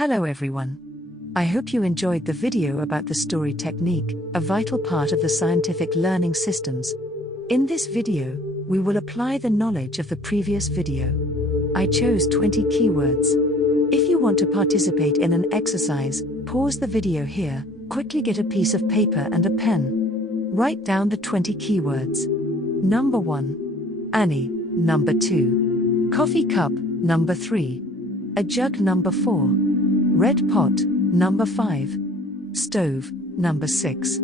Hello everyone. I hope you enjoyed the video about the story technique, a vital part of the scientific learning systems. In this video, we will apply the knowledge of the previous video. I chose 20 keywords. If you want to participate in an exercise, pause the video here, quickly get a piece of paper and a pen. Write down the 20 keywords. Number 1. Annie. Number 2. Coffee cup. Number 3. A jug. Number 4. Red pot. Number 5. Stove. Number 6.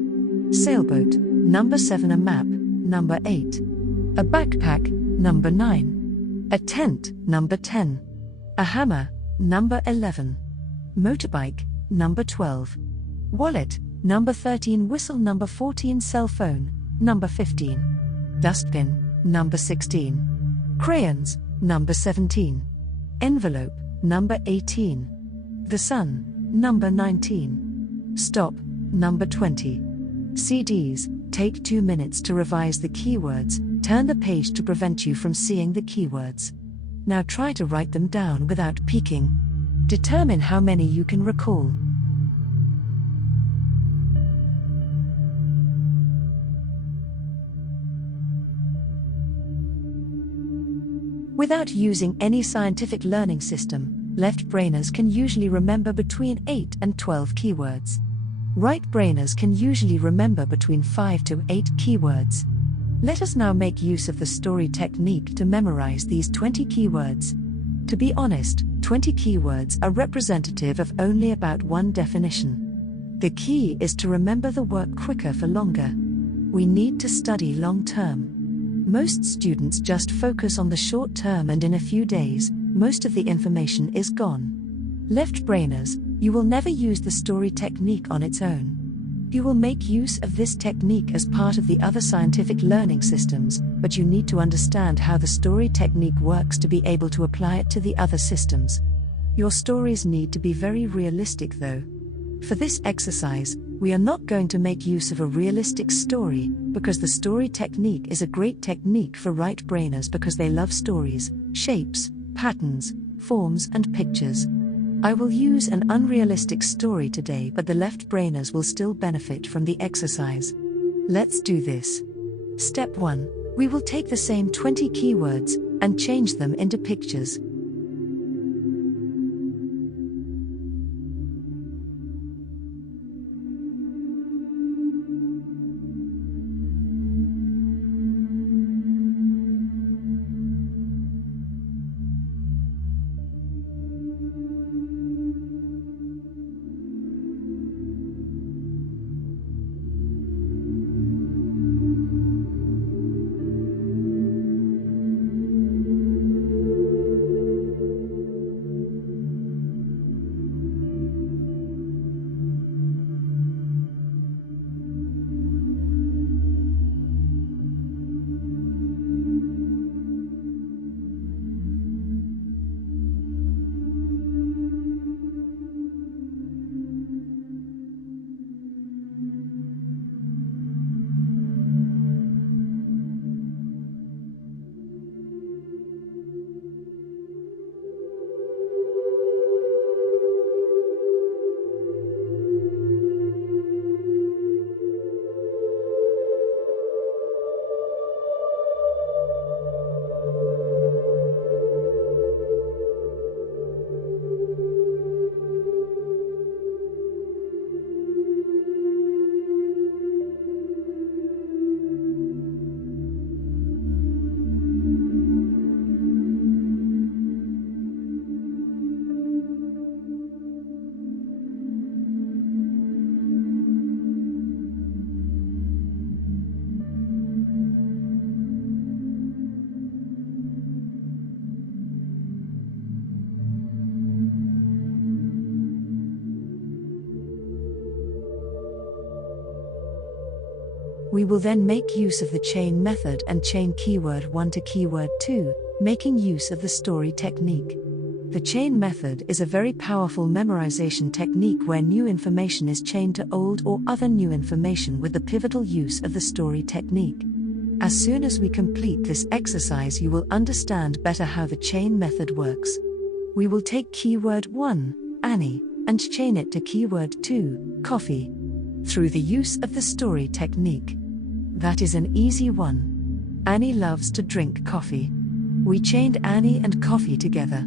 Sailboat. Number 7. A map. Number 8. A backpack. Number 9. A tent. Number 10. A hammer. Number 11. Motorbike. Number 12. Wallet. Number 13. Whistle. Number 14. Cell phone. Number 15. Dustbin. Number 16. Crayons. Number 17. Envelope. Number 18. The sun. Number 19. Stop. Number 20. CDs. Take 2 minutes to revise the keywords. Turn the page to prevent you from seeing the keywords. Now try to write them down without peeking. Determine how many you can recall. Without using any scientific learning system, left-brainers can usually remember between 8 and 12 keywords. Right-brainers can usually remember between 5 to 8 keywords. Let us now make use of the story technique to memorize these 20 keywords. To be honest, 20 keywords are representative of only about one definition. The key is to remember the work quicker for longer. We need to study long term. Most students just focus on the short term, and in a few days, most of the information is gone. Left-brainers, you will never use the story technique on its own. You will make use of this technique as part of the other scientific learning systems, but you need to understand how the story technique works to be able to apply it to the other systems. Your stories need to be very realistic though. For this exercise, we are not going to make use of a realistic story, because the story technique is a great technique for right-brainers because they love stories, shapes, patterns, forms and pictures. I will use an unrealistic story today, but the left-brainers will still benefit from the exercise. Let's do this. Step 1. We will take the same 20 keywords and change them into pictures. We will then make use of the chain method and chain keyword 1 to keyword 2, making use of the story technique. The chain method is a very powerful memorization technique where new information is chained to old or other new information with the pivotal use of the story technique. As soon as we complete this exercise, you will understand better how the chain method works. We will take keyword 1, Annie, and chain it to keyword 2, coffee. Through the use of the story technique. That is an easy one. Annie loves to drink coffee. We chained Annie and coffee together.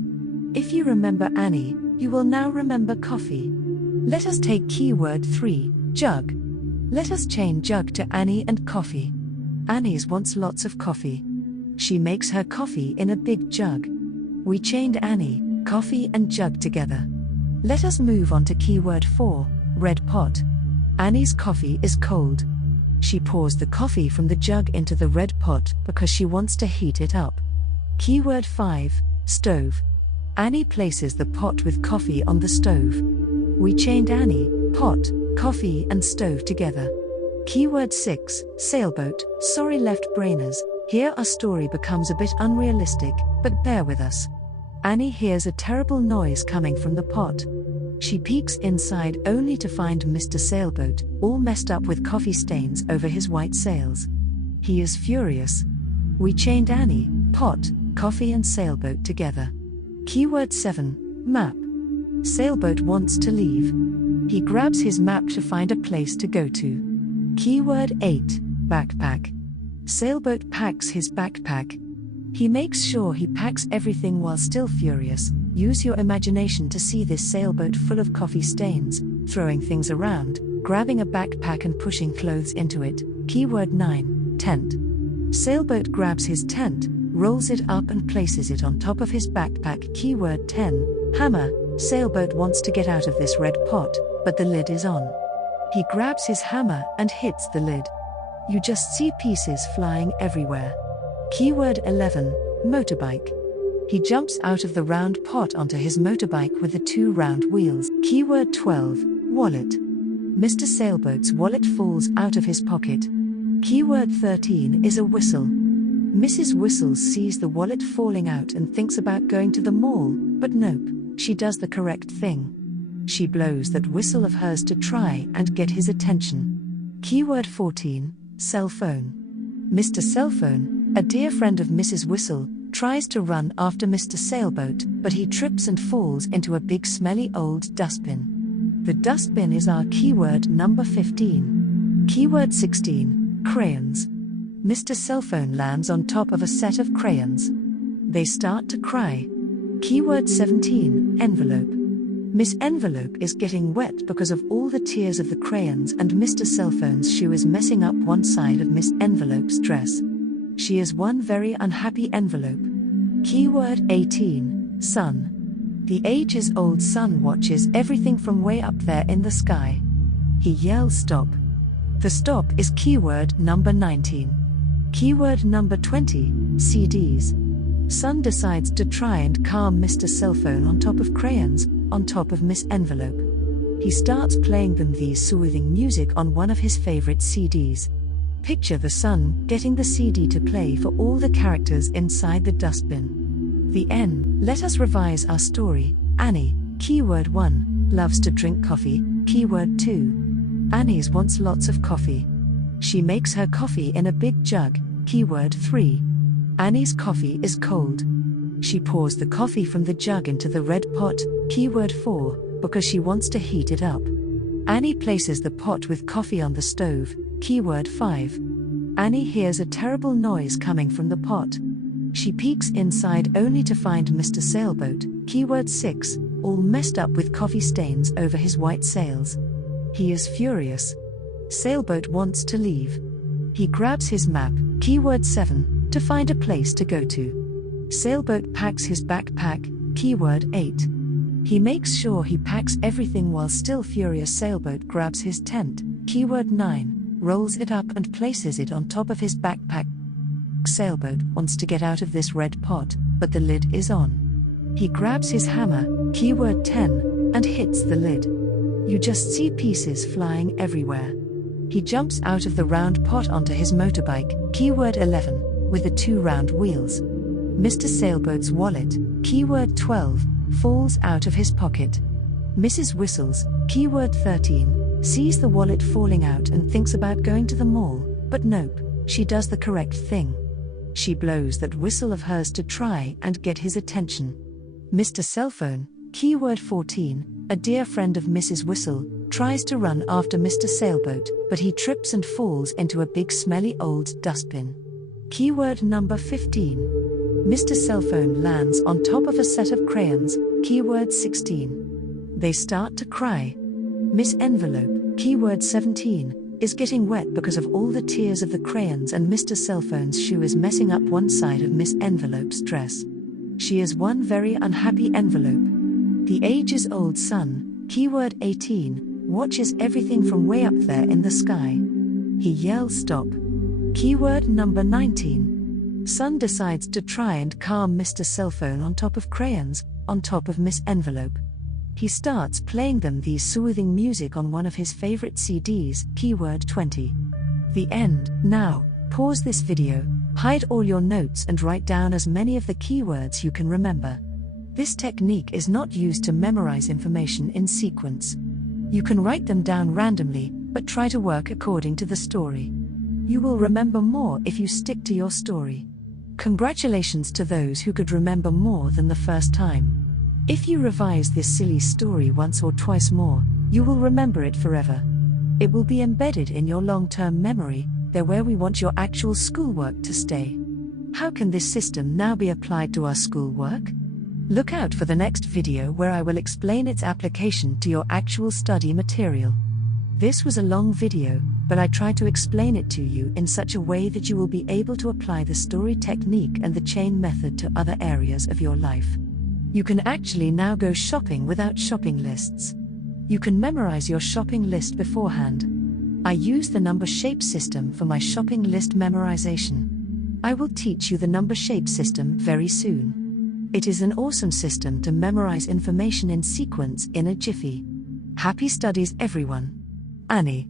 If you remember Annie, you will now remember coffee. Let us take keyword 3, jug. Let us chain jug to Annie and coffee. Annie's wants lots of coffee. She makes her coffee in a big jug. We chained Annie, coffee and jug together. Let us move on to keyword 4, red pot. Annie's coffee is cold. She pours the coffee from the jug into the red pot because she wants to heat it up. Keyword 5, stove. Annie places the pot with coffee on the stove. We chained Annie, pot, coffee and stove together. Keyword 6, sailboat. Sorry left brainers, here our story becomes a bit unrealistic, but bear with us. Annie hears a terrible noise coming from the pot. She peeks inside only to find Mr. Sailboat, all messed up with coffee stains over his white sails. He is furious. We chained Annie, pot, coffee and sailboat together. Keyword 7, map. Sailboat wants to leave. He grabs his map to find a place to go to. Keyword 8, backpack. Sailboat packs his backpack. He makes sure he packs everything while still furious. Use your imagination to see this sailboat full of coffee stains, throwing things around, grabbing a backpack and pushing clothes into it. Keyword 9, tent. Sailboat grabs his tent, rolls it up and places it on top of his backpack. Keyword 10, hammer. Sailboat wants to get out of this red pot, but the lid is on. He grabs his hammer and hits the lid. You just see pieces flying everywhere. Keyword 11, motorbike. He jumps out of the round pot onto his motorbike with the 2 round wheels. Keyword 12, wallet. Mr. Sailboat's wallet falls out of his pocket. Keyword 13 is a whistle. Mrs. Whistles sees the wallet falling out and thinks about going to the mall, but nope, she does the correct thing. She blows that whistle of hers to try and get his attention. Keyword 14, cell phone. Mr. Cellphone, a dear friend of Mrs. Whistle, tries to run after Mr. Sailboat, but he trips and falls into a big smelly old dustbin. The dustbin is our keyword number 15. Keyword 16, crayons. Mr. Cellphone lands on top of a set of crayons. They start to cry. Keyword 17, envelope. Miss Envelope is getting wet because of all the tears of the crayons, and Mr. Cellphone's shoe is messing up one side of Miss Envelope's dress. She is one very unhappy envelope. Keyword 18, sun. The ages-old sun watches everything from way up there in the sky. He yells stop. The stop is keyword number 19. Keyword number 20, CDs. Sun decides to try and calm Mr. Cellphone on top of crayons, on top of Miss Envelope. He starts playing them these soothing music on one of his favorite CDs. Picture the sun getting the CD to play for all the characters inside the dustbin. The end. Let us revise our story. Annie, keyword 1, loves to drink coffee. Keyword 2, Annie's wants lots of coffee. She makes her coffee in a big jug. Keyword 3, Annie's coffee is cold. She pours the coffee from the jug into the red pot. Keyword 4, because she wants to heat it up. Annie places the pot with coffee on the stove. Keyword 5, Annie hears a terrible noise coming from the pot. She peeks inside only to find Mr. Sailboat. Keyword 6, all messed up with coffee stains over his white sails. He is furious. Sailboat wants to leave. He grabs his map. Keyword 7, to find a place to go to. Sailboat packs his backpack. Keyword 8, he makes sure he packs everything while still furious. Sailboat grabs his tent. Keyword 9, rolls it up and places it on top of his backpack. Sailboat wants to get out of this red pot, but the lid is on. He grabs his hammer. Keyword 10, and hits the lid. You just see pieces flying everywhere. He jumps out of the round pot onto his motorbike. Keyword 11, with the 2 round wheels. Mr. Sailboat's wallet. Keyword 12, falls out of his pocket. Mrs. Whistles. Keyword 13, sees the wallet falling out and thinks about going to the mall, but nope, she does the correct thing. She blows that whistle of hers to try and get his attention. Mr. Cellphone, Keyword 14, a dear friend of Mrs. Whistle, tries to run after Mr. Sailboat, but he trips and falls into a big smelly old dustbin. Keyword number 15. Mr. Cellphone lands on top of a set of crayons. Keyword 16. They start to cry. Miss Envelope, keyword 17, is getting wet because of all the tears of the crayons, and Mr. Cellphone's shoe is messing up one side of Miss Envelope's dress. She is one very unhappy envelope. The ages-old sun, keyword 18, watches everything from way up there in the sky. He yells stop. Keyword number 19. Sun decides to try and calm Mr. Cellphone on top of crayons, on top of Miss Envelope. He starts playing them these soothing music on one of his favorite CDs, keyword 20. The end. Now, pause this video, hide all your notes and write down as many of the keywords you can remember. This technique is not used to memorize information in sequence. You can write them down randomly, but try to work according to the story. You will remember more if you stick to your story. Congratulations to those who could remember more than the first time. If you revise this silly story once or twice more, you will remember it forever. It will be embedded in your long-term memory, there where we want your actual schoolwork to stay. How can this system now be applied to our schoolwork? Look out for the next video where I will explain its application to your actual study material. This was a long video, but I tried to explain it to you in such a way that you will be able to apply the story technique and the chain method to other areas of your life. You can actually now go shopping without shopping lists. You can memorize your shopping list beforehand. I use the number shape system for my shopping list memorization. I will teach you the number shape system very soon. It is an awesome system to memorize information in sequence in a jiffy. Happy studies everyone. Annie.